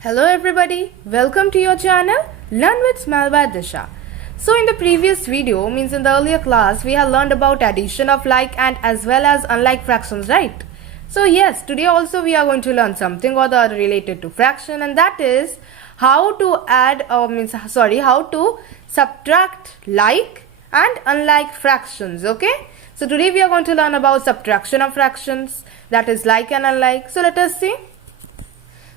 Hello everybody, welcome to your channel Learn with Smile by Disha. So in the previous video, means in the earlier class, we have learned about addition of like and as well as unlike fractions, right? So yes, today also we are going to learn something or the other related to fraction, and that is how to how to subtract like and unlike fractions, okay? So today we are going to learn about subtraction of fractions, that is like and unlike. So let us see.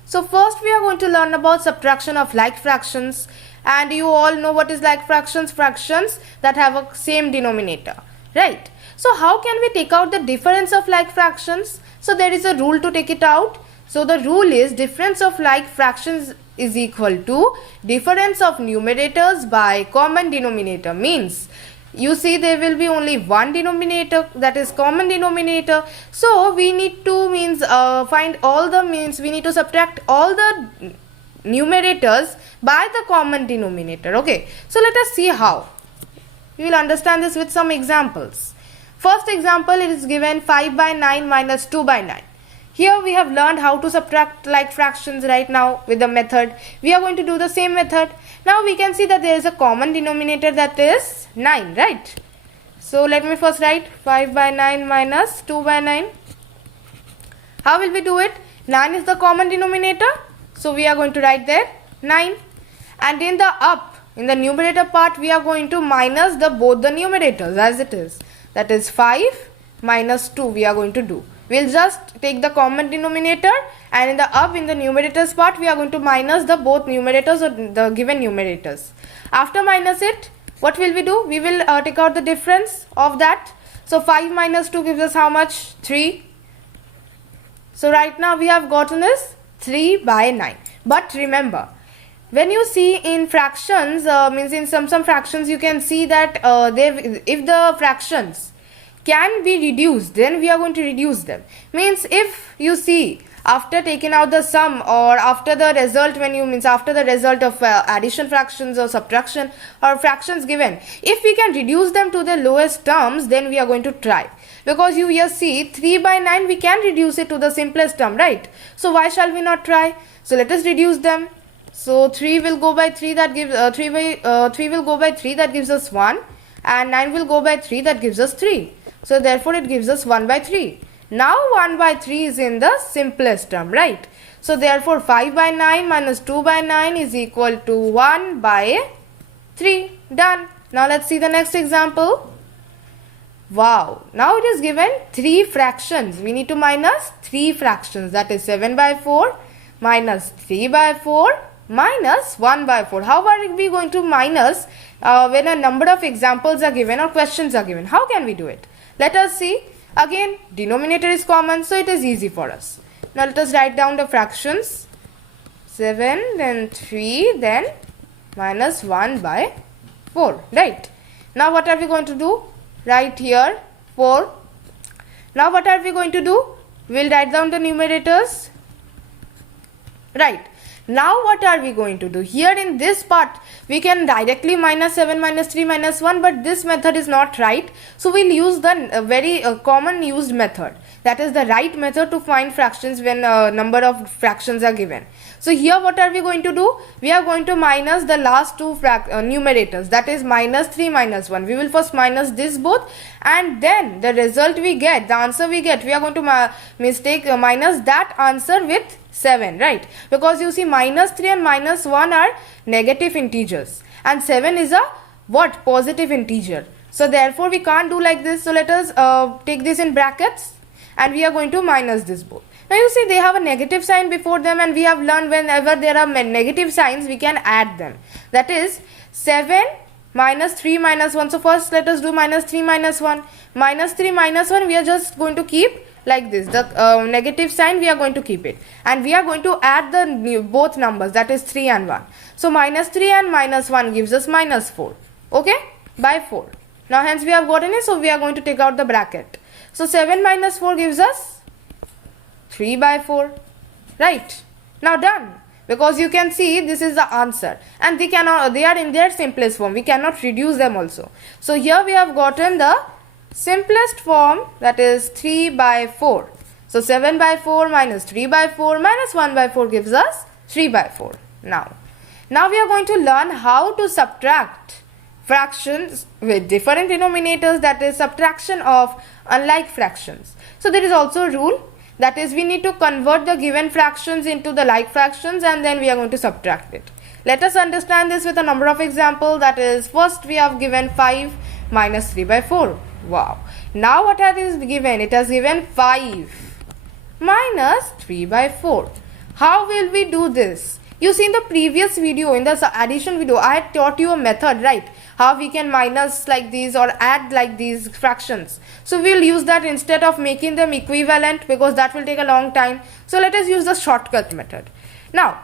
So first we are going to learn about subtraction of like fractions, and you all know what is like fractions that have a same denominator, right? So how can we take out the difference of like fractions? So there is a rule to take it out. So the rule is difference of like fractions is equal to difference of numerators by common denominator. Means you see there will be only one denominator, that is common denominator. So we need to find all the we need to subtract all the numerators by the common denominator. Okay, so let us see how. We will understand this with some examples. First example, it is given 5 by 9 minus 2 by 9. Here we have learned how to subtract like fractions right now with the method. We are going to do the same method. Now we can see that there is a common denominator, that is 9, right? So let me first write 5 by 9 minus 2 by 9. How will we do it? 9 is the common denominator. So we are going to write there 9. And in the numerator part, we are going to minus both the numerators as it is. That is 5 minus 2 we are going to do. We'll just take the common denominator, and in the numerators part we are going to minus the both numerators or the given numerators. After minus it, what will we do? We will take out the difference of that. So 5 minus 2 gives us how much? 3. So right now we have gotten this 3 by 9. But remember, when you see in fractions, in some fractions you can see that if the fractions can be reduced, then we are going to reduce them. Means if you see after taking out the sum or after the result, after the result of addition fractions or subtraction or fractions given, if we can reduce them to the lowest terms, then we are going to try. Because you here see 3 by 9, we can reduce it to the simplest term, right? So why shall we not try? So let us reduce them. So 3 will go by 3, that gives 3 will go by 3, that gives us 1, and 9 will go by 3, that gives us 3. So therefore it gives us 1 by 3. Now 1 by 3 is in the simplest term, right? So therefore 5 by 9 minus 2 by 9 is equal to 1 by 3. Done. Now let's see the next example. Wow. Now it is given 3 fractions. We need to minus 3 fractions. That is 7 by 4 minus 3 by 4 minus 1 by 4. How are we going to minus when a number of examples are given or questions are given? How can we do it? Let us see. Again, denominator is common, so it is easy for us. Now let us write down the fractions. 7, then 3, then minus 1 by 4. Right. Now what are we going to do? Right here 4. Now what are we going to do? We'll write down the numerators. Right. Now what are we going to do? Here in this part, we can directly minus 7 minus 3 minus 1, but this method is not right. So we'll use the very common used method. That is the right method to find fractions when a number of fractions are given. So here what are we going to do? We are going to minus the last two numerators, that is minus 3 minus 1. We will first minus this both, and then the result we get, the answer we get, we are going to minus that answer with 7, right? Because you see minus 3 and minus 1 are negative integers and 7 is a what? Positive integer. So therefore we can't do like this. So let us take this in brackets, and we are going to minus this both. Now you see they have a negative sign before them, and we have learned whenever there are negative signs we can add them. That is 7 minus 3 minus 1. So first let us do minus 3 minus 1. Minus 3 minus 1 we are just going to keep like this. The negative sign we are going to keep it, and we are going to add the both numbers, that is 3 and 1. So minus 3 and minus 1 gives us minus 4. Okay, by 4. Now hence we have gotten it, so we are going to take out the bracket. So 7 minus 4 gives us 3 by 4. Right. Now done. Because you can see this is the answer, and they are in their simplest form. We cannot reduce them also. So here we have gotten the simplest form, that is 3 by 4. So 7 by 4 minus 3 by 4 minus 1 by 4 gives us 3 by 4. Now we are going to learn how to subtract fractions with different denominators, that is subtraction of unlike fractions. So there is also a rule, that is we need to convert the given fractions into the like fractions and then we are going to subtract it. Let us understand this with a number of examples. That is, first we have given 5 minus 3 by 4. Wow. Now what is given? It has given 5 minus 3 by 4. How will we do this? You see in the previous video, in the addition video, I had taught you a method, right? How we can minus like these or add like these fractions. So we will use that instead of making them equivalent, because that will take a long time. So let us use the shortcut method. Now,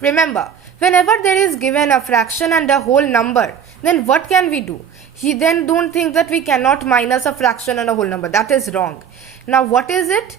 remember, whenever there is given a fraction and a whole number, then what can we do? Then don't think that we cannot minus a fraction and a whole number. That is wrong. Now what is it?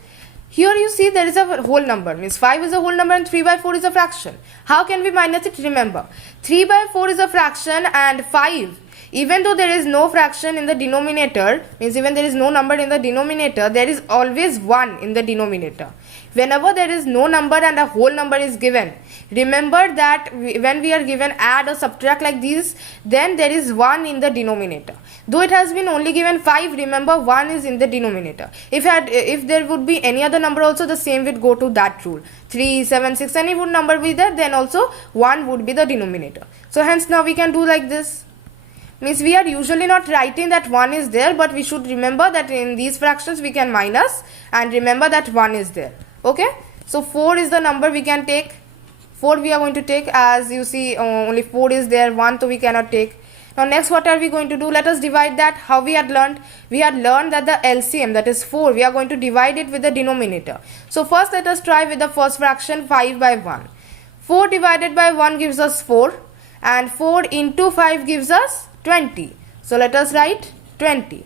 Here you see there is a whole number, means 5 is a whole number and 3 by 4 is a fraction. How can we minus it? Remember, 3 by 4 is a fraction and 5, even though there is no fraction in the denominator, means even there is no number in the denominator, there is always 1 in the denominator. Whenever there is no number and a whole number is given, remember that when we are given add or subtract like these, then there is 1 in the denominator. Though it has been only given 5, remember 1 is in the denominator. If there would be any other number also, the same would go to that rule. 3, 7, 6, any would number be there, then also 1 would be the denominator. So hence now we can do like this. Means we are usually not writing that 1 is there, but we should remember that in these fractions we can minus and remember that 1 is there. Okay, so 4 is the number we can take. 4 we are going to take, as you see only 4 is there, 1 so we cannot take. Now next what are we going to do? Let us divide that. How we had learned? We had learned that the LCM, that is 4, we are going to divide it with the denominator. So first let us try with the first fraction, 5 by 1. 4 divided by 1 gives us 4 and 4 into 5 gives us 20. So let us write 20.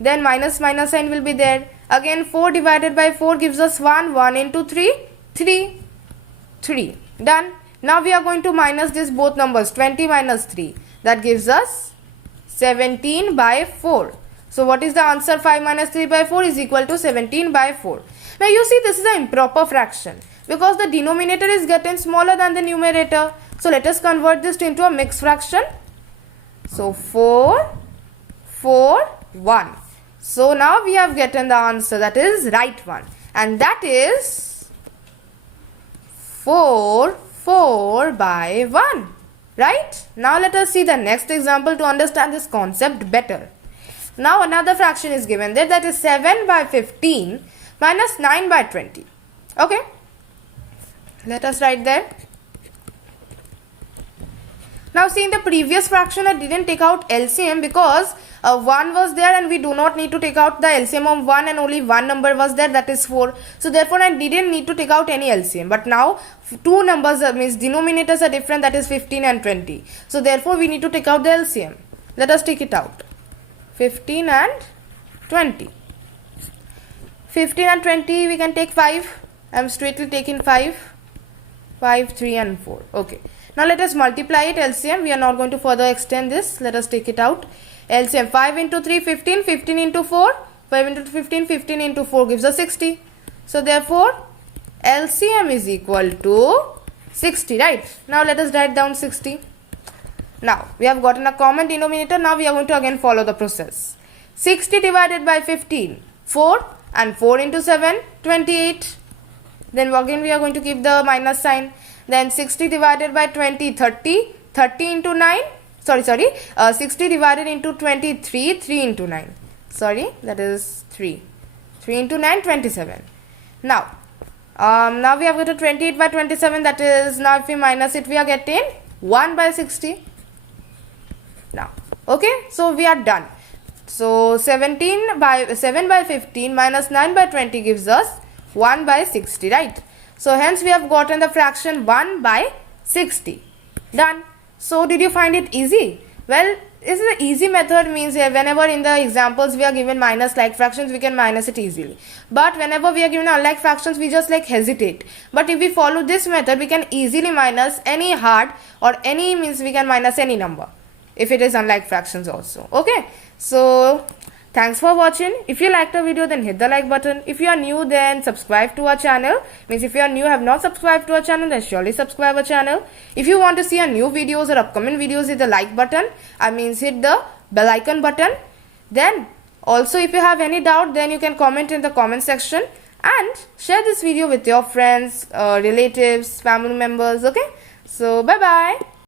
Then minus sign will be there. Again 4 divided by 4 gives us 1. 1 into 3, 3. 3. Done. Now we are going to minus this both numbers. 20 minus 3. That gives us 17 by 4. So what is the answer? 5 minus 3 by 4 is equal to 17 by 4. Now you see this is an improper fraction because the denominator is getting smaller than the numerator. So let us convert this into a mixed fraction. So 4, 4, 1. So now we have gotten the answer, that is right one, and that is 4, 4 by 1. Right? Now let us see the next example to understand this concept better. Now another fraction is given there, that is 7 by 15 minus 9 by 20. Okay? Let us write there. Now see, in the previous fraction I didn't take out LCM because 1 was there and we do not need to take out the LCM of 1 and only one number was there, that is 4. So therefore I didn't need to take out any LCM. But now two numbers means denominators are different, that is 15 and 20. So therefore we need to take out the LCM. Let us take it out. 15 and 20. 15 and 20 we can take 5. I am straightly taking 5. 5, 3 and 4. Okay. Now let us multiply it, LCM. We are not going to further extend this. Let us take it out. LCM 5 into 3, 15. 15 into 4. 5 into 15. 15 into 4 gives us 60. So therefore LCM is equal to 60. Right. Now let us write down 60. Now we have gotten a common denominator. Now we are going to again follow the process. 60 divided by 15. 4 and 4 into 7. 28. Then again we are going to keep the minus sign. Then 60 divided by 20, 30, 30 into 9, 60 divided into 23, 3 into 9, that is 3 into 9, 27. Now we have got a 28 by 27, that is, now if we minus it, we are getting 1 by 60. Now, okay, so we are done. So 7 by 15 minus 9 by 20 gives us 1 by 60, right? So hence we have gotten the fraction 1 by 60. Done. So did you find it easy? Well, this is an easy method, means whenever in the examples we are given minus like fractions, we can minus it easily. But whenever we are given unlike fractions, we just like hesitate. But if we follow this method, we can easily minus any hard or means we can minus any number if it is unlike fractions also. Okay. So Thanks for watching. If you liked the video, then hit the like button. If you are new, then subscribe to our channel. Means if you are new, have not subscribed to our channel, then surely subscribe our channel. If you want to see our new videos or upcoming videos, hit the like button. I means hit the bell icon button. Then also if you have any doubt, then you can comment in the comment section and share this video with your friends, relatives, family members. Okay, so bye bye.